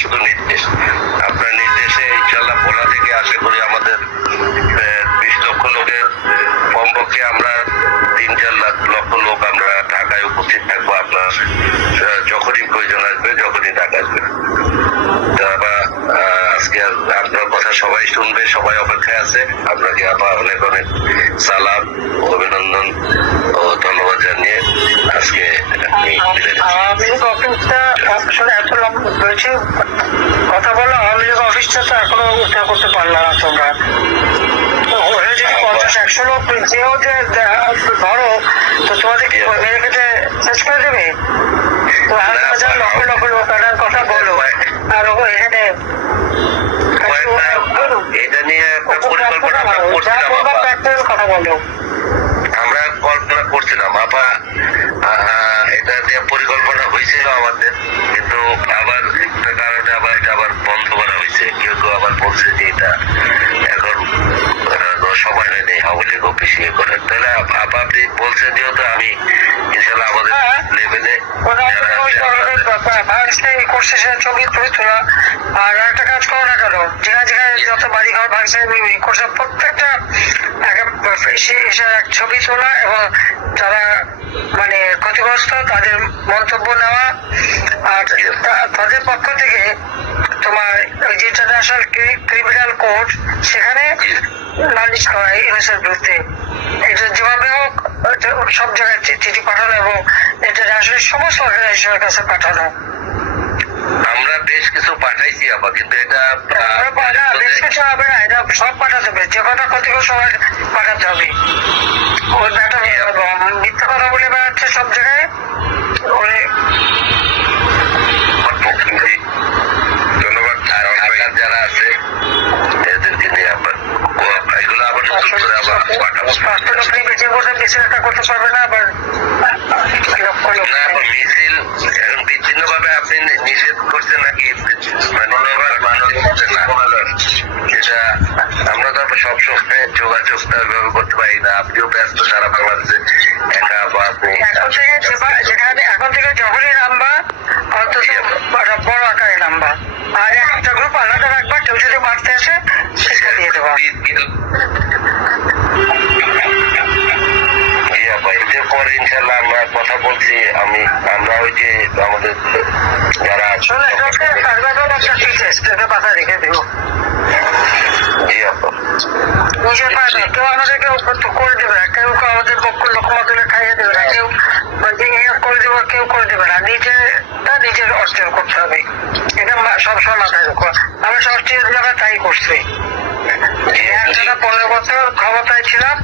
শুধু নির্দেশ। আপনার নির্দেশে ইনশাল্লাহ ভোলা থেকে আশা করি আমাদের 20 লক্ষ লোকের কমপক্ষে আমরা 3-4 লক্ষ লোক আমরা ঢাকায় উপস্থিত থাকবো। আপনার যখনই প্রয়োজন আসবে, যখনই ঢাকা আসবে, আজকে আপনার কথা সবাই শুনবে, সবাই অপেক্ষায় আছে। আপনাকে আবার অনেক অনেক সালাম, অভিনন্দন ও ধন্যবাদ জানিয়ে আজকে আওয়ামী লীগ অফিসটা আসলে এত লম্বা হয়েছে কথা বলো। আওয়ামী লীগ অফিসটা তো এখনো উদ্ধার করতে পারলাম না তোমরা। যদি 50-100 লোক যেও যে ধরো, তো তোমাদের কি মেরে কেটে শেষ করে দেবে? তো 1,000 লক্ষ লক্ষ লোক আনার কথা বলো। আর এখানে এটা নিয়ে কথা বলো। আমরা কল্পনা করছিলাম আপা, এটা নিয়ে পরিকল্পনা হয়েছিল আমাদের, কিন্তু আবার একটা কারণে আবার এটা আবার বন্ধ করা হয়েছে। কেউ কেউ আবার বলছে যে এটা এখন সময় হয়নি আওয়ামী লীগ অফিস ইয়ে করার। তাহলে আপা আপনি বলছেন যেহেতু আমি ইনশাল্লাহ আমাদের লেভেলে করছে সে ছবি তুলে তোলা। আর একটা কাজ করো না কেন, যেখানে যেখানে যত বাড়ি ঘর ভাঙছে করছে প্রত্যেকটা ছবি তোলা এবং যারা মানে ক্ষতিগ্রস্ত তাদের মন্তব্য নেওয়া। আর তাদের পক্ষ থেকে তোমার ওই যে ইন্টারন্যাশনাল ক্রিমিনাল কোর্ট সেখানে নালিশ করা ইউএসের বিরুদ্ধে। এটা যেভাবে হোক সব জায়গায় চিঠি পাঠানো এবং ইন্টারন্যাশনাল সমস্ত অর্গানাইজেশনের কাছে পাঠানো। আমরা বেশ কিছু পাঠাইছি আবার, কিন্তু এটা বেশ কিছু হবে না, এটা সব পাঠাতে হবে। যে কটা ক্ষতিগ্রস্ত সবাই পাঠাতে হবে। ওই ব্যাটা মিথ্যা কথা বলে বেড়াচ্ছে সব জায়গায়। ধন্যবাদ। আর যারা আছে এদেরকে নিয়ে আবার এগুলো আবার নতুন করে আবার পাঠাবো। মিছিল একটা করতে পারবে না আবার মিছিল এখন বিচ্ছিন্ন ভাবে আপনি নিষেধ করছেন নাকি? যেটা আমরা তো সবসময় যোগাযোগ করতে পারি না। আপনিও ব্যস্ত সারা বাংলাদেশে একা বা আপনি এখন থেকে যখনই নামবা অন্তত বড় আকারে নামবা। আর একটা গ্রুপ আলাদা রাখবা, কেউ যদি মারতে আসে সেটা দিয়ে দেবা। পরে ইনশাল্লাহ আমরা কথা বলছি। আমরা ওই যে আমাদের যারা পাতা রেখে দেবো। নিজের পাশে কেউ আমাদেরকে করে দেবে না, কেউ আমাদের পক্ষ লক্ষ্য তুলে খাইয়ে দেবে না, কেউ করে দেবো, কেউ করে দেবে না। নিজের অর্জন করতে হবে, এটা সবসময় মাথায় রাখো। আমরা সবচেয়ে তাই করছি। 15 বছর ক্ষমতায় ছিলাম।